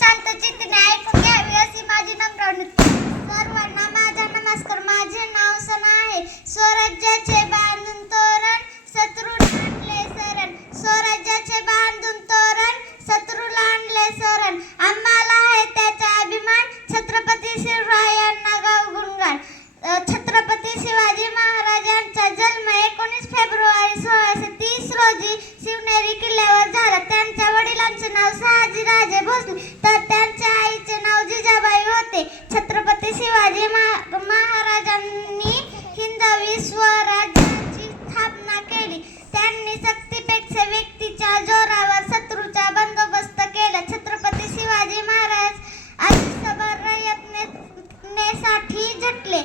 शांतचित्ताने ऐकून घ्यावी अशी माझी नम्र विनंती. सर्वांना माझा नमस्कार. माझे नाव सना आहे. स्वराज्याचे बांधून तोरण शत्रूला आणले शरण. स्वराज्याचे बांधून तोरण शत्रूला आणले शरण. आम्हाला आहे त्याचा अभिमान. छत्रपती शिवरायांना गाव गुणगान. छत्रपती शिवाजी महाराजांचा जन्म 19 फेब्रुवारी 1630 रोजी शिवनेरी किल्ल्यावर झाला. त्यांच्या वडिलांचे नाव शहाजीराजे भोसले तर त्यांच्या आईचे नाव जिजाबाई होते. छत्रपती शिवाजी महाराजांनी हिंदवी स्वराज्याची स्थापना केली. त्यांनी शक्तीपेक्षा व्यक्तीच्या जोरावर शत्रूचा बंदोबस्त केला. छत्रपती शिवाजी महाराज आयुष्यभर रयतेसाठी झटले.